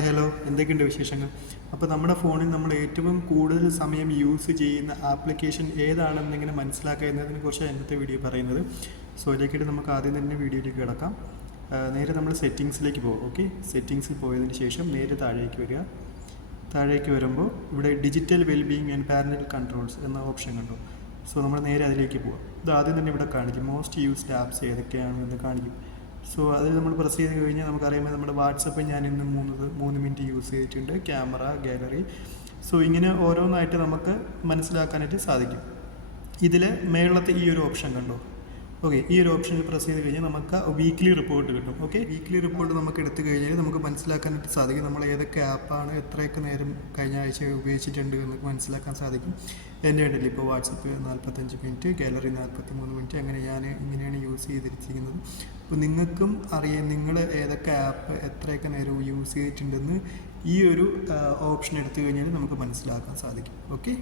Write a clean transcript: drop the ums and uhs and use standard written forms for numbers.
Hi hello, എന്തൊക്കെയുണ്ട് വിശേഷങ്ങൾ? അപ്പോൾ നമ്മുടെ ഫോണിൽ നമ്മൾ ഏറ്റവും കൂടുതൽ സമയം യൂസ് ചെയ്യുന്ന ആപ്ലിക്കേഷൻ ഏതാണെന്നിങ്ങനെ മനസ്സിലാക്കുന്നതിനെ കുറിച്ച് ഇന്നത്തെ വീഡിയോ പറയുന്നത്. സോ ഇതിലേക്കിട്ട് നമുക്ക് ആദ്യം തന്നെ വീഡിയോയിലേക്ക് കിടക്കാം. നേരെ നമ്മൾ സെറ്റിങ്സിലേക്ക് പോകും. ഓക്കെ, സെറ്റിങ്സിൽ പോയതിന് ശേഷം നേരെ താഴേക്ക് വരിക. താഴേക്ക് വരുമ്പോൾ ഇവിടെ digital wellbeing and parental controls എന്ന ഓപ്ഷൻ കണ്ടു. സോ നമ്മൾ നേരെ അതിലേക്ക് പോകാം. ഇത് ആദ്യം തന്നെ ഇവിടെ കാണിക്കും മോസ്റ്റ് യൂസ്ഡ് ആപ്സ് ഏതൊക്കെയാണെന്ന് കാണിക്കും. സോ അതിൽ നമ്മൾ പ്രസ് ചെയ്ത് കഴിഞ്ഞാൽ നമുക്കറിയാമോ നമ്മുടെ വാട്സപ്പ് ഞാൻ ഇന്ന് 3 മിനിറ്റ് യൂസ് ചെയ്തിട്ടുണ്ട്, ക്യാമറ, ഗാലറി. സോ ഇങ്ങനെ ഓരോന്നായിട്ട് നമുക്ക് മനസ്സിലാക്കാനായിട്ട് സാധിക്കും. ഇതിൽ മേളത്തെ ഈ ഒരു ഓപ്ഷൻ കണ്ടോ? ഓക്കെ, ഈ ഒരു ഓപ്ഷനിൽ പ്രസ് ചെയ്ത് കഴിഞ്ഞാൽ നമുക്ക് വീക്ക്ലി റിപ്പോർട്ട് കിട്ടും. ഓക്കെ, വീക്ക്ലി റിപ്പോർട്ട് നമുക്ക് എടുത്തു കഴിഞ്ഞാൽ നമുക്ക് മനസ്സിലാക്കാനായിട്ട് സാധിക്കും നമ്മൾ ഏതൊക്കെ ആപ്പാണ് എത്രയൊക്കെ നേരം കഴിഞ്ഞ ആഴ്ച ഉപയോഗിച്ചിട്ടുണ്ട് എന്ന് മനസ്സിലാക്കാൻ സാധിക്കും. എൻ്റെ ഉണ്ടല്ലോ ഇപ്പോൾ വാട്സപ്പ് 45 മിനിറ്റ്, ഗാലറി 43 മിനിറ്റ്, അങ്ങനെ ഞാൻ ഇങ്ങനെയാണ് യൂസ് ചെയ്തിരിക്കുന്നത്. അപ്പോൾ നിങ്ങൾക്കും അറിയാം നിങ്ങൾ ഏതൊക്കെ ആപ്പ് എത്രയൊക്കെ നേരം യൂസ് ചെയ്തിട്ടുണ്ടെന്ന് ഈ ഒരു ഓപ്ഷൻ എടുത്തു കഴിഞ്ഞാൽ നമുക്ക് മനസ്സിലാക്കാൻ സാധിക്കും. ഓക്കെ.